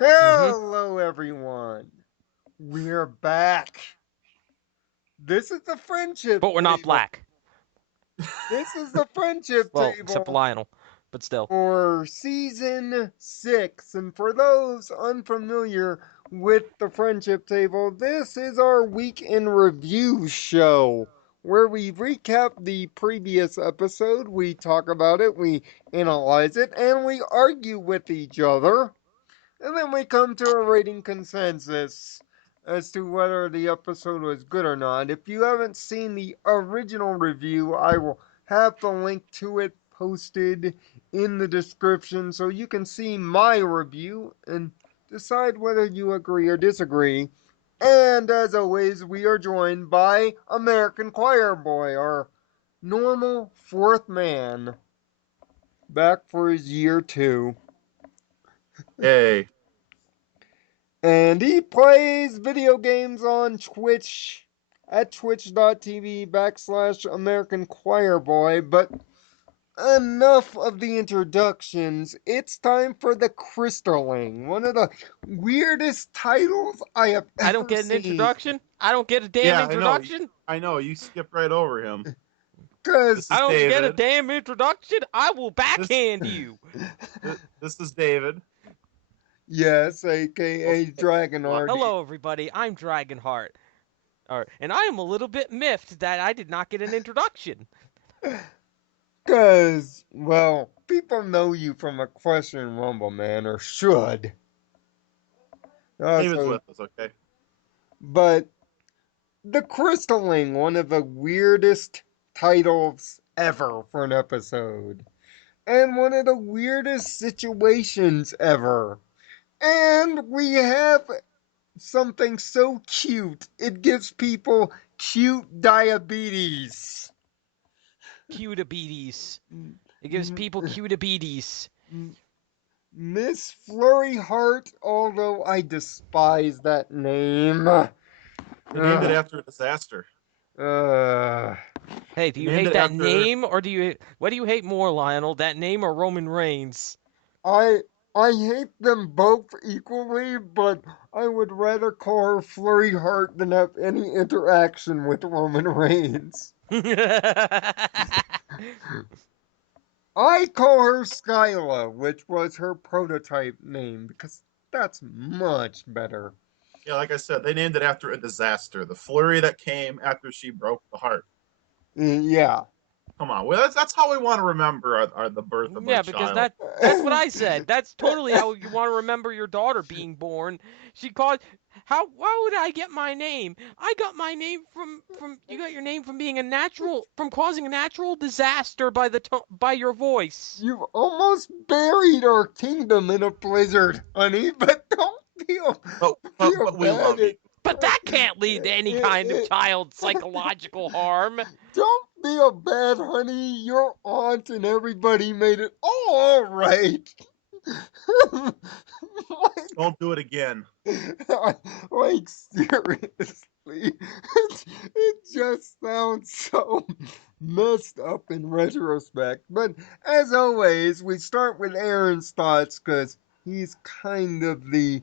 Mm-hmm. Hello, everyone. We're back. This is the friendship But we're not table. black. This is the friendship Well, except for table Lionel. But still. for season 6. And for those unfamiliar with the friendship table, this is our week in review show where we recap the previous episode, we talk about it, we analyze it, and we argue with each other. And then we come to a rating consensus as to whether the episode was good or not. If you haven't seen the original review, I will have the link to it posted in the description so you can see my review and decide whether you agree or disagree. And as always, we are joined by American Choir Boy, our normal fourth man, back for his year 2. Hey, And he plays video games on Twitch at twitch.tv/AmericanChoirboy. But enough of the introductions. It's time for the Chrystaling, one of the weirdest titles I have I don't ever get an seen. introduction. I don't get a damn yeah, I know. introduction. I know. You skipped right over him. This Because, I is don't get a David. damn introduction. I will This backhand you. this is David. yes, Also, aka DragonHeart. Hello, everybody. I'm DragonHeart. And I am a little bit miffed that I did not get an introduction. Because, well, people know you from a Question Rumble, man, or should. David's So, with us. Okay. but The Chrystaling, one of the weirdest titles ever for an episode. And one of the weirdest situations ever. And we have something so cute, it gives people cute diabetes. Cuteabetes. M- It gives m- people cuteabetes. Miss Flurry Heart, although I despise that name. They named it Ugh, after a disaster. ugh. Hey, do They you named hate it that after. name, or what do you hate more, Lionel? That name or Roman Reigns? I I hate them both equally, but I would rather call her Flurry Heart than have any interaction with Roman Reigns. I call her Skyla, which was her prototype name, because that's much better. Yeah, like I said, they named it after a disaster. The flurry that came after she broke the heart. Yeah. Come on, well, that's how we want to remember the birth of our Yeah, because child. that's what I said. That's totally how you want to remember your daughter being born. She called. How would I get my name? I got my name from you got your name from being a natural from causing a natural disaster by by your voice. You've almost buried our kingdom in a blizzard, honey, but don't feel But we bad. love you. But that can't lead to any kind of child psychological harm. Don't feel bad, honey. Your aunt and everybody made it all right. Don't do it again. like seriously, it just sounds so messed up in retrospect. But as always, we start with Aaron's thoughts because he's kind of the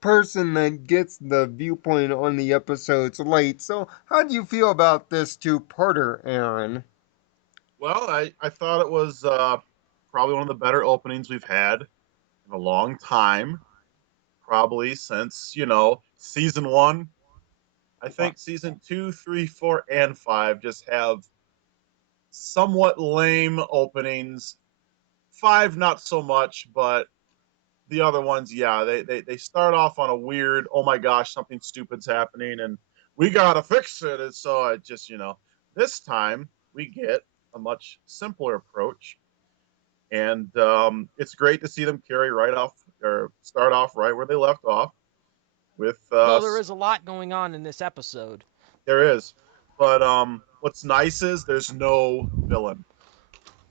person that gets the viewpoint on the episodes late. So, how do you feel about this two-parter, Aaron? Well, I thought it was probably one of the better openings we've had in a long time. Probably since, season one. I Uh, think season two, three, four, and five just have somewhat lame openings. Five, not so much, but the other ones, yeah, they start off on a weird, oh my gosh, something stupid's happening and we gotta fix it. And so I just, this time we get a much simpler approach. And it's great to see them carry right off or start off right where they left off with Though there is a lot going on in this episode. there is. But what's nice is there's no villain.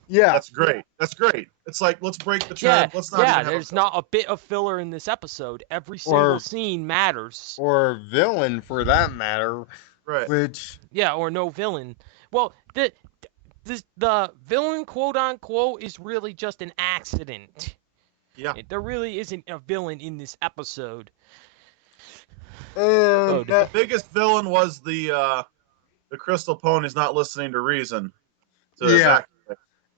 yeah, That's great. That's great. It's like let's break the Yeah, trend. Let's not yeah, even have a there's villain. not a bit of filler in this episode. Every single or scene matters. villain for that matter. Right. Which Yeah, or no villain. Well, the villain, quote unquote, is really just an accident. Yeah. There really isn't a villain in this episode. And The biggest villain was the Crystal Ponies not listening to reason to yeah. evacuate.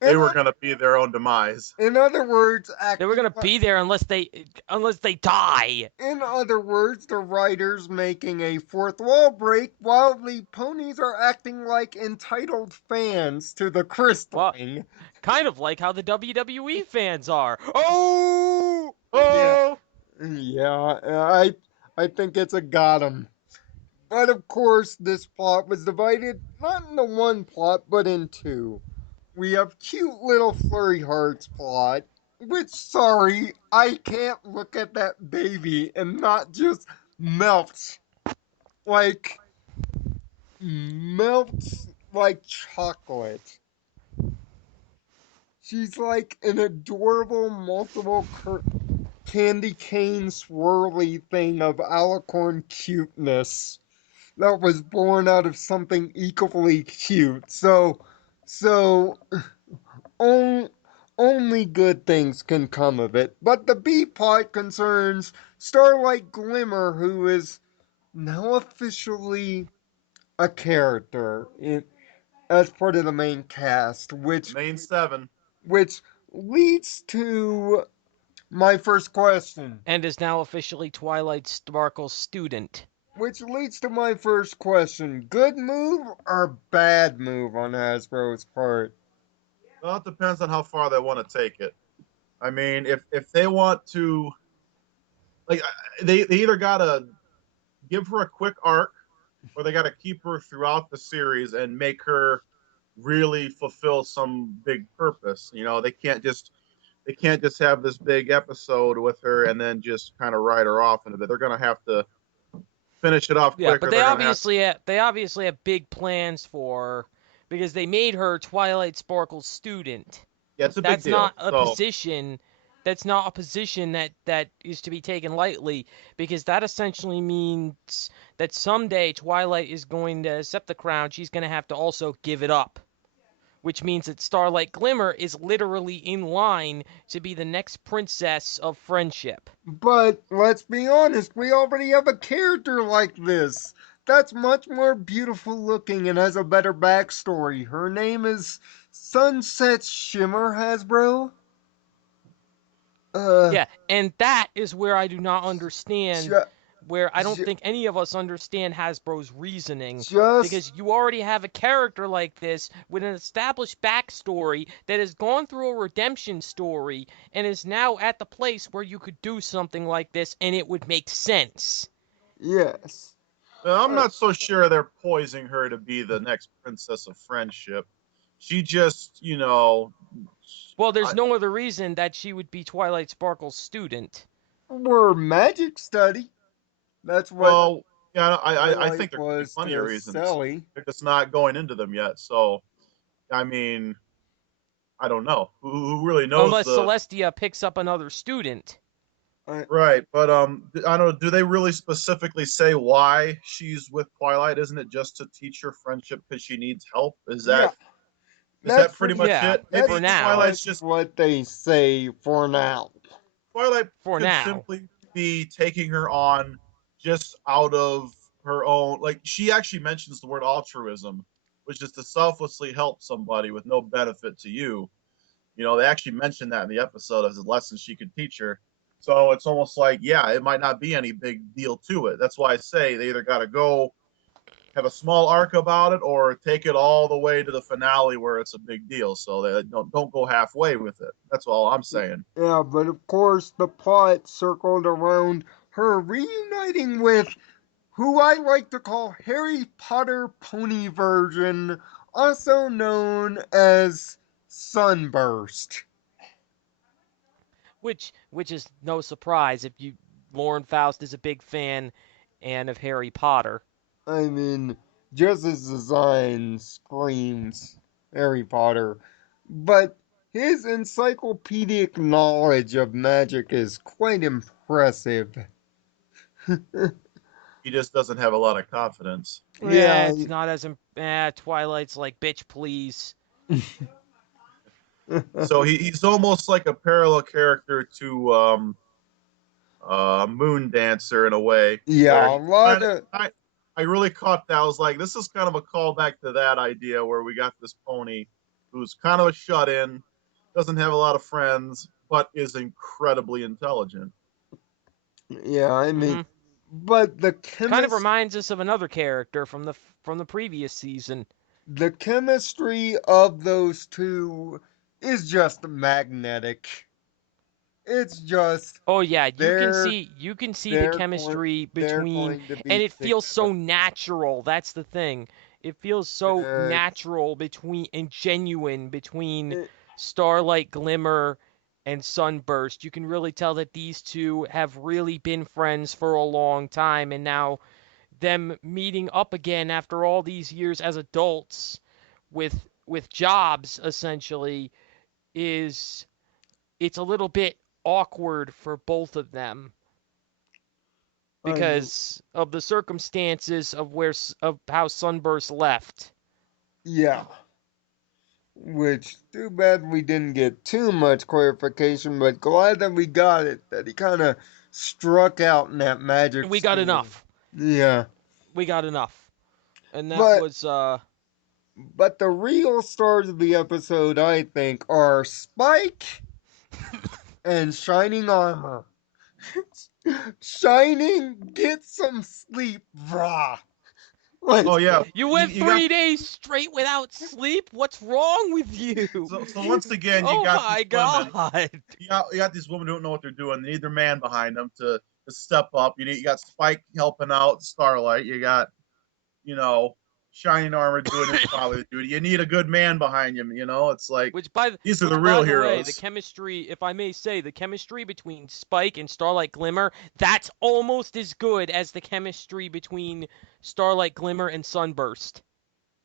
They And were going to be their own demise. in other words, They were acting. gonna be there unless they die. In other words, the writers making a fourth wall break while the ponies are acting like entitled fans to the Well, Chrystaling. kind of like how the WWE fans are. Oh, Yeah, Oh, yeah, I think it's a got 'em. But of course, this plot was divided not into one plot, but in two. We have cute little Flurry Hearts plot, which, sorry, I can't look at that baby and not just melt. Like, melts like chocolate. She's like an adorable multiple candy cane swirly thing of alicorn cuteness that was born out of something equally cute. So on, only good things can come of it. But the B plot concerns Starlight Glimmer, who is now officially a character as part of the main cast, the main seven. which leads to my first question. and is now officially Twilight Sparkle's student. Which leads to my first question. Good move or bad move on Hasbro's part? Well, it depends on how far they want to take it. I mean, if they want to, like, they either gotta give her a quick arc, or they gotta keep her throughout the series and make her really fulfill some big purpose. You know, they can't just have this big episode with her and then just kind of write her off into it. They're gonna have to finish it off Yeah, quicker. but They're gonna have they obviously have big plans for her because they made her Twilight Sparkle's student. yeah, it's a big That's deal. not a So position. That's not a position that is to be taken lightly because that essentially means that someday Twilight is going to accept the crown. She's going to have to also give it up, which means that Starlight Glimmer is literally in line to be the next princess of friendship. But let's be honest, we already have a character like this. That's much more beautiful looking and has a better backstory. Her name is Sunset Shimmer, Hasbro. Uh, Yeah, and that is where I do not understand, ju- where I don't ju- think any of us understand Hasbro's reasoning, just because you already have a character like this with an established backstory that has gone through a redemption story and is now at the place where you could do something like this and it would make sense. yes. I'm Uh, not so sure they're poising her to be the next princess of friendship. She just, Well, there's I, no other reason that she would be Twilight Sparkle's student. we're magic study. That's what well, yeah, I Twilight think there could be was plenty of to reasons. Sally. They're just not going into them yet. So, I mean, I don't know. Who really knows Unless the Celestia picks up another student. I, right? But I don't know. Do they really specifically say why she's with Twilight? Isn't it just to teach her friendship because she needs help? Is yeah, that is that's that pretty pretty. much Yeah, it? That's for Maybe pretty now. much Twilight's just what they say for now. Twilight For could now. simply be taking her on just out of her own. Like, she actually mentions the word altruism, which is to selflessly help somebody with no benefit to you. They actually mentioned that in the episode as a lesson she could teach her. So it's almost like, yeah, it might not be any big deal to it. That's why I say they either got to go have a small arc about it or take it all the way to the finale where it's a big deal. So they don't go halfway with it. That's all I'm saying. Yeah, but of course the plot circled around her reuniting with who I like to call Harry Potter pony version, also known as Sunburst. Which is no surprise if you Lauren Faust is a big fan and of Harry Potter. I mean, just his design screams Harry Potter. But his encyclopedic knowledge of magic is quite impressive. He just doesn't have a lot of confidence. Yeah, It's not as Twilight's like bitch please. So he's almost like a parallel character to Moon Dancer in a way, where Yeah, a he lot kind of of I really caught that. I was like, this is kind of a callback to that idea where we got this pony who's kind of a shut in, doesn't have a lot of friends, but is incredibly intelligent. yeah. I mean, Mm-hmm. but Kind of reminds us of another character from the previous season. the chemistry of those two is just magnetic. It's just Oh yeah, they're you can see the they're going chemistry they're between, going to and be it feels so together. natural. That's the thing. It feels so It's natural between and genuine between it, Starlight Glimmer and Sunburst. You can really tell that these two have really been friends for a long time, and now them meeting up again after all these years as adults with jobs essentially is it's a little bit awkward for both of them I mean, because of the circumstances of how Sunburst left. yeah. Which too bad we didn't get too much clarification, but glad that we got it. That he kind of struck out in that magic We got school. enough. Yeah, We got enough. And that but was but the real stars of the episode, I think, are Spike and Shining Armor. Shining, get some sleep, brah. Oh Let's yeah, go. you you, went you got 3 days straight without sleep? What's wrong with you? so once again you Oh got my these women. god. You got these women who don't know what they're doing. They need their man behind them to step up. You got Spike helping out Starlight. You got you know Shining Armor doing his father's duty. You need a good man behind you. It's like these are the Which real by the way, the heroes. chemistry, if I may say, the chemistry between Spike and Starlight Glimmer, that's almost as good as the chemistry between Starlight Glimmer and Sunburst.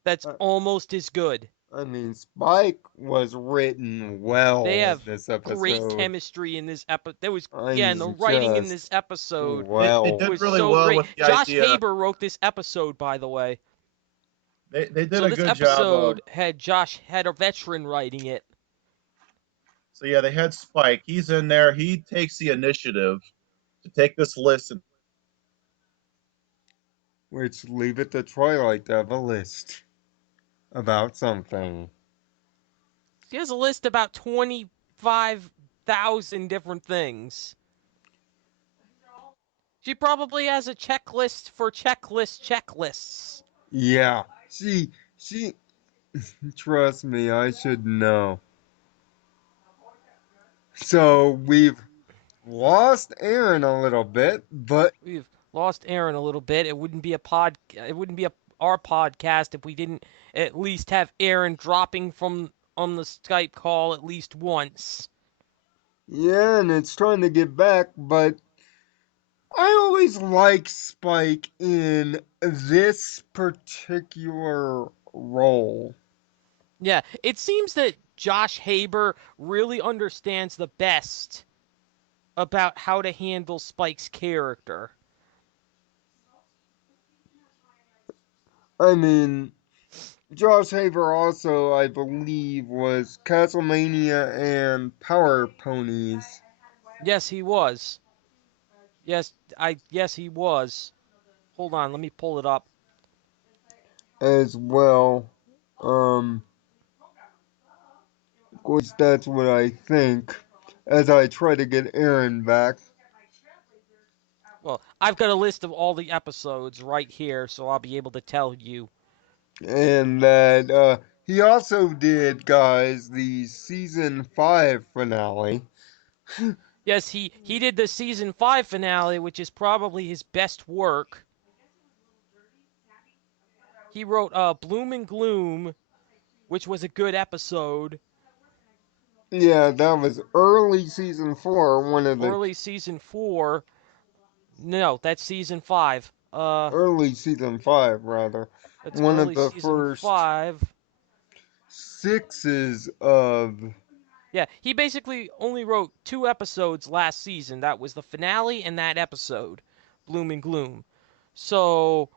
That's Uh, almost as good. I mean, Spike was written They well in have this great episode. chemistry in this episode. There was I yeah, and the mean, writing in this just episode They well. did was really so well great. with the Josh idea. Haber wrote this episode, by the way. They did So a this good job of. episode had a veteran writing it. So yeah, they had Spike. He's in there. He takes the initiative to take this list. And Which leave it to Twilight to have a list about something. She has a list about 25,000 different things. She probably has a checklist for checklists. Yeah, she, trust me, I should know. So we've lost Aaron a little bit, but We've lost Aaron a little bit. It wouldn't be our podcast if we didn't at least have Aaron dropping from on the Skype call at least once. yeah, and it's trying to get back, but I always like Spike in this particular role. Yeah, it seems that Josh Haber really understands the best about how to handle Spike's character. I mean, Josh Haver also, I believe, was Castlemania and Power Ponies Yes, he was. Yes he was. Hold on, let me pull it up. as well. Um, of course, that's what I think as I try to get Aaron back. Well, I've got a list of all the episodes right here, so I'll be able to tell you. And that he also did, guys, the season 5 finale. Yes, he did the season 5 finale, which is probably his best work. He wrote Bloom and Gloom, which was a good episode. Yeah, that was early season 4, one of the Early season 4. No, that's season 5. early season 5, rather. That's One of early the season first 5. sixes of. Yeah, he basically only wrote 2 episodes last season. That was the finale and that episode, Bloom and Gloom. So,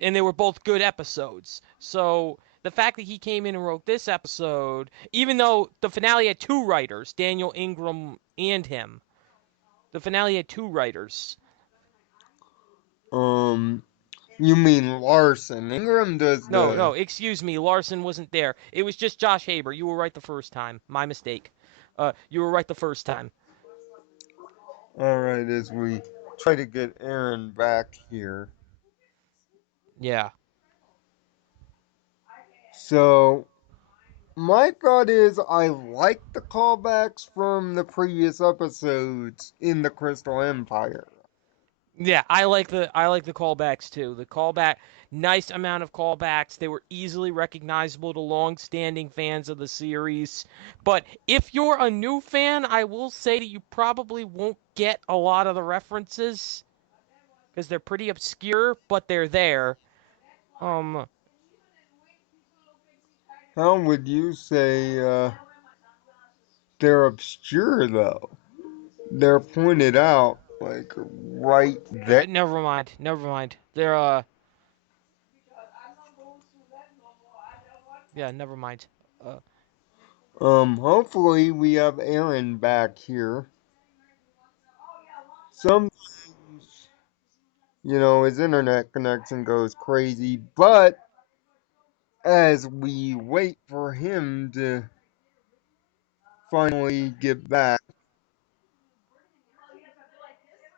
and they were both good episodes. So the fact that he came in and wrote this episode, even though the finale had two writers, Daniel Ingram and him. The finale had two writers. Um, you mean Larson? Ingram does No, the. no, excuse me, Larson wasn't there. It was just Josh Haber. You were right the first time. My mistake. You were right the first time. Alright, as we try to get Aaron back here. Yeah. So, my thought is I like the callbacks from the previous episodes in the Crystal Empire. Yeah, I like the callbacks too. The callback, nice amount of callbacks. They were easily recognizable to long-standing fans of the series. But if you're a new fan, I will say that you probably won't get a lot of the references because they're pretty obscure, but they're there. Um, How would you say they're obscure though? They're pointed out like right there. never mind, never mind. They're yeah, never mind. Uh, Hopefully we have Aaron back here. Sometimes, his internet connection goes crazy, but as we wait for him to finally get back,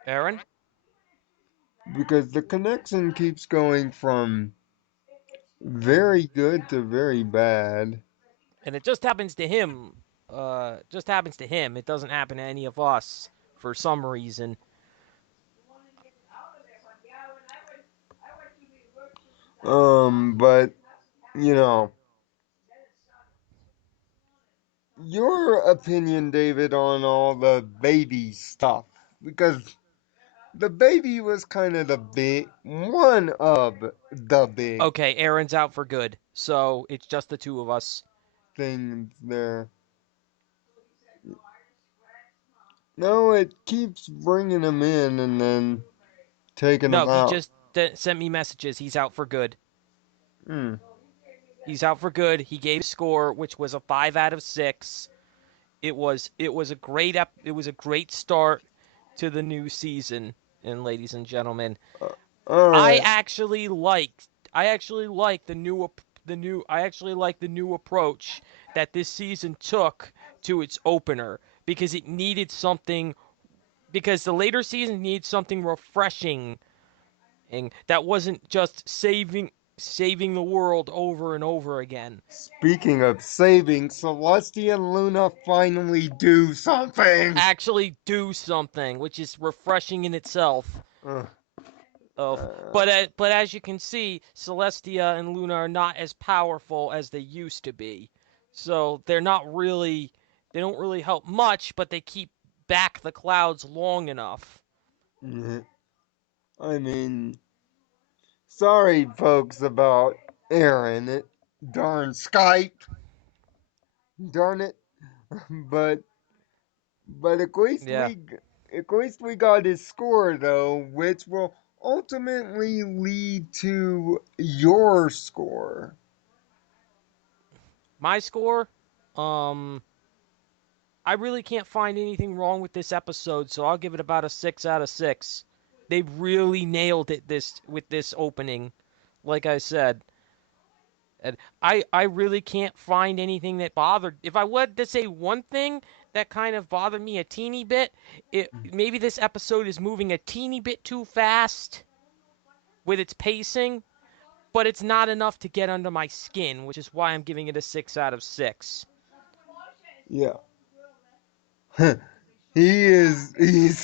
Aaron, because the connection keeps going from very good to very bad. and it just happens to him. Just happens to him. It doesn't happen to any of us for some reason. But you know, your opinion, David, on all the baby stuff, because the baby was kind of the big one of the big Okay, Aaron's out for good, so it's just the two of us. things there. No, it keeps bringing them in and then taking them No, he out. just sent me messages. He's out for good. Hmm. He's out for good. He gave a score, which was a 5 out of 6. It was a great start to the new season. And ladies and gentlemen, Uh, all I right. actually liked I actually like the new approach that this season took to its opener because it needed something because the later season needs something refreshing and that wasn't just saving the world over and over again. Speaking of saving, Celestia and Luna finally do something. Actually do something, which is refreshing in itself. Uh, Of uh, but as you can see, Celestia and Luna are not as powerful as they used to be. So they don't really help much, but they keep back the clouds long enough. yeah. I mean, sorry, folks, about Aaron. Darn Skype. Darn it. But but Yeah. at least we got his score though, which will ultimately lead to your score. My score, um I really can't find anything wrong with this episode, so I'll give it about a 6 out of 6. They really nailed it this with this opening, like I said. And I really can't find anything that bothered. If I were to say one thing that kind of bothered me a teeny bit, it maybe this episode is moving a teeny bit too fast with its pacing, but it's not enough to get under my skin, which is why I'm giving it a 6 out of 6. Yeah. He's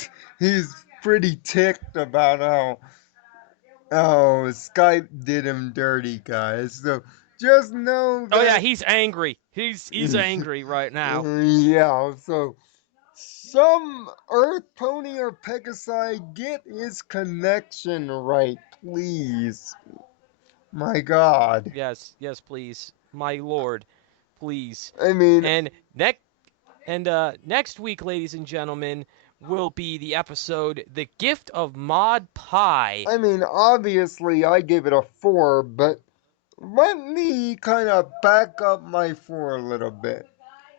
pretty ticked about how Skype did him dirty, guys. So just know Oh yeah, that he's angry. He's angry right now. yeah, so some Earth Pony or Pegasi get his connection right, please. My God. Yes, yes, please, my lord, please. I mean, And next week, ladies and gentlemen, will be the episode "The Gift of Mod Pie." obviously I gave it a 4, but let me kind of back up my four a little bit.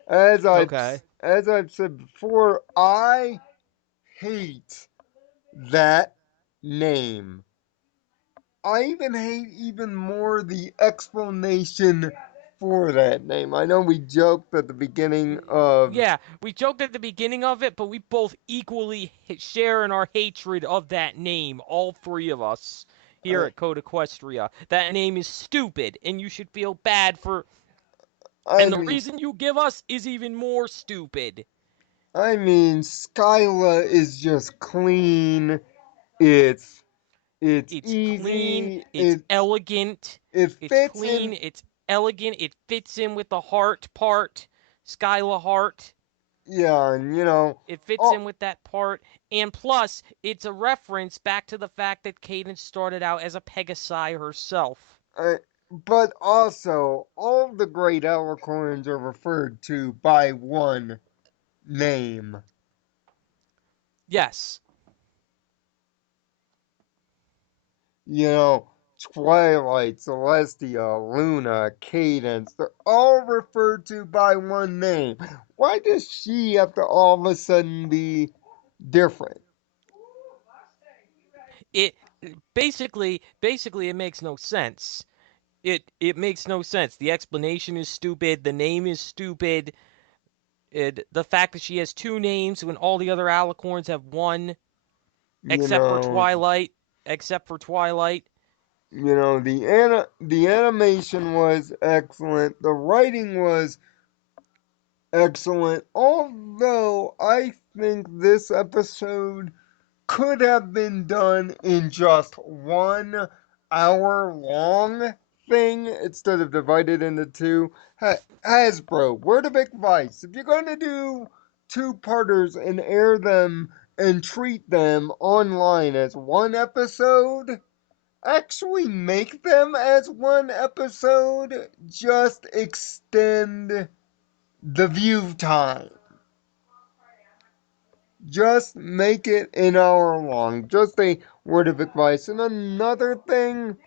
As I've Okay. as I've said before, I hate that name. I even hate even more the explanation for that name. I know we joked at the beginning of Yeah, we joked at the beginning of it, but we both equally share in our hatred of that name, all three of us here I, at Code Equestria. That name is stupid, and you should feel bad for. I And the mean reason you give us is even more stupid. Skyla is just clean. It's it's It's clean, easy. it's elegant, It it's fits clean, in. it's elegant, it fits in with the heart part, Skyla Heart. Yeah, and It fits oh, in with that part, and plus, it's a reference back to the fact that Cadence started out as a Pegasi herself. I, but also all the great alicorns are referred to by one name. Yes, You know, Twilight, Celestia, Luna, Cadence, they're all referred to by one name. Why does she have to all of a sudden be different? it basically it makes no sense. It makes no sense. The explanation is stupid. The name is stupid. The fact that she has two names when all the other alicorns have one, You except for know, Twilight. Except for Twilight. the animation was excellent. The writing was excellent. Although I think this episode could have been done in just 1 hour long thing instead of divided into two. Hasbro, word of advice: if you're going to do two-parters and air them and treat them online as one episode, actually make them as one episode. Just extend the view time. Just make it an hour long. Just a word of advice. And another thing,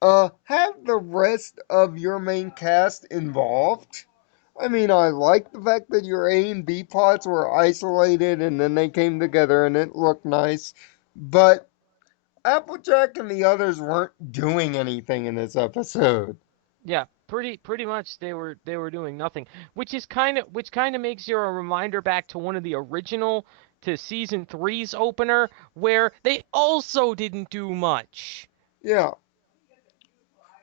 have the rest of your main cast involved. I mean, I like the fact that your A and B plots were isolated and then they came together and it looked nice. But Applejack and the others weren't doing anything in this episode. Yeah, pretty much they were doing nothing, which kind of makes you a reminder back to one of the original to season three's opener where they also didn't do much. Yeah,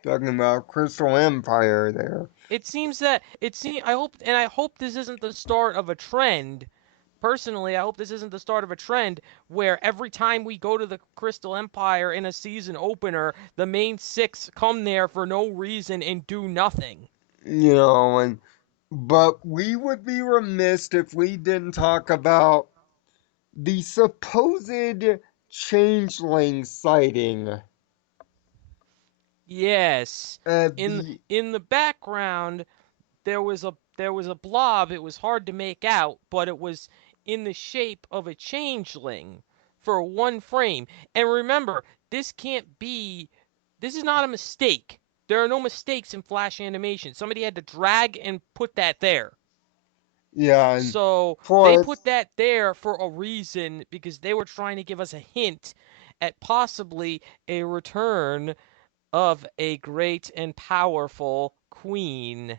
talking about Crystal Empire there. I hope this isn't the start of a trend. Personally, I hope this isn't the start of a trend where every time we go to the Crystal Empire in a season opener, the main six come there for no reason and do nothing. And but we would be remiss if we didn't talk about the supposed changeling sighting Yes. at In the in the background there was a blob. It was hard to make out, but it was in the shape of a changeling for one frame. And remember, this is not a mistake. There are no mistakes in Flash animation. Somebody had to drag and put that there. yeah, and So they plus put that there for a reason because they were trying to give us a hint at possibly a return of a great and powerful queen.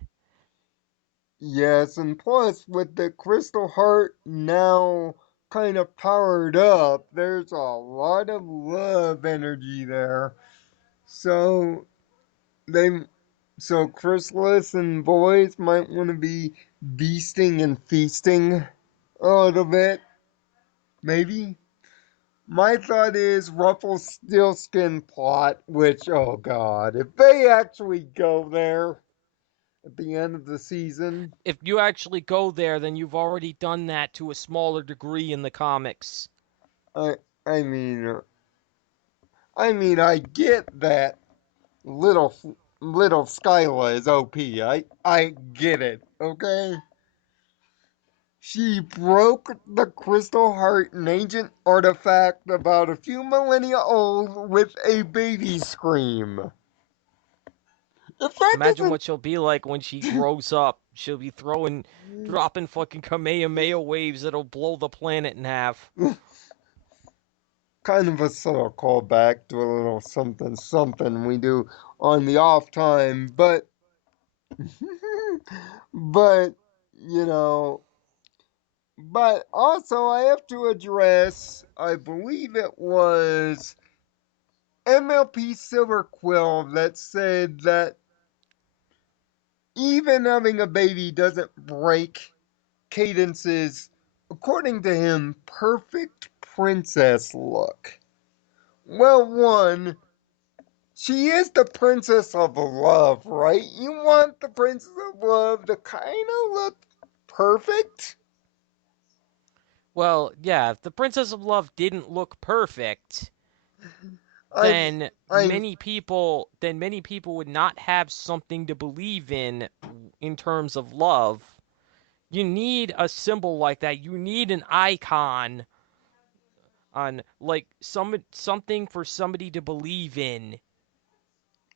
yes, and plus with the Crystal Heart now kind of powered up, there's a lot of love energy there. So they Chrysalis and boys might want to be beasting and feasting a little bit, maybe. My thought is Rumpelstiltskin plot, which, oh god, if they actually go there at the end of the season, If you actually go there, then you've already done that to a smaller degree in the comics. I, I mean, I get that little, little Skyla is OP. I get it, okay? She broke the Crystal Heart, an ancient artifact about a few millennia old, with a baby scream. If that Imagine doesn't what she'll be like when she grows up. She'll be dropping fucking Kamehameha waves that'll blow the planet in half. kind of a subtle callback to a little something something we do on the off time, but but you know, but also I have to address, I believe it was MLP Silver Quill that said that even having a baby doesn't break Cadence's, according to him, perfect princess look. Well, one, she is the princess of love, right? You want the princess of love to kind of look perfect? Well, yeah, if the Princess of Love didn't look perfect, I'm, I'm, then many people would not have something to believe in terms of love. You need a symbol like that. You need an icon on like something for somebody to believe in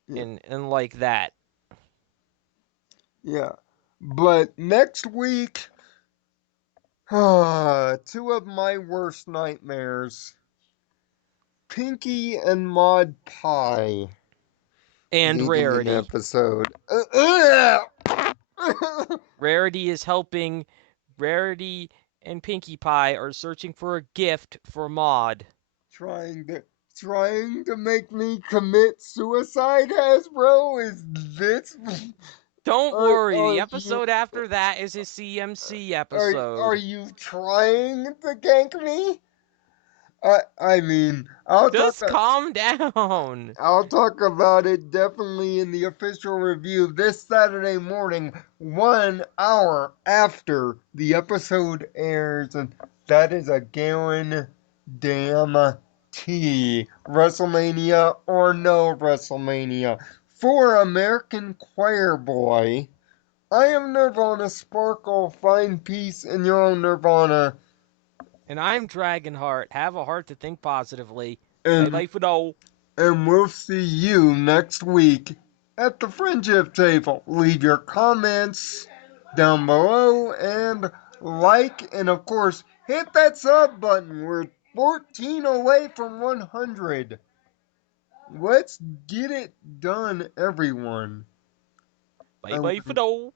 yeah, and like that. yeah. But next week, two of my worst nightmares, Pinky and Maud Pie And leading an Rarity. episode. Rarity is helping. Rarity and Pinkie Pie are searching for a gift for Maud. trying to trying to make me commit suicide, Hasbro? Is this Don't worry, the are you episode after that is a CMC are episode. you trying to gank me? I mean, I'll talk Just calm down. I'll talk about it definitely in the official review this Saturday morning, 1 hour after the episode airs, and that is a damn T. WrestleMania or no WrestleMania. For American Choir Boy, I am Nirvana Sparkle. Find peace in your own Nirvana. And I'm DragonHeart. Have a heart to think positively. Bye And bye for now. we'll see you next week at the friendship table. Leave your comments down below and like, and of course, hit that sub button. We're 14 away from 100. Let's get it done, everyone. Bye I bye for want now.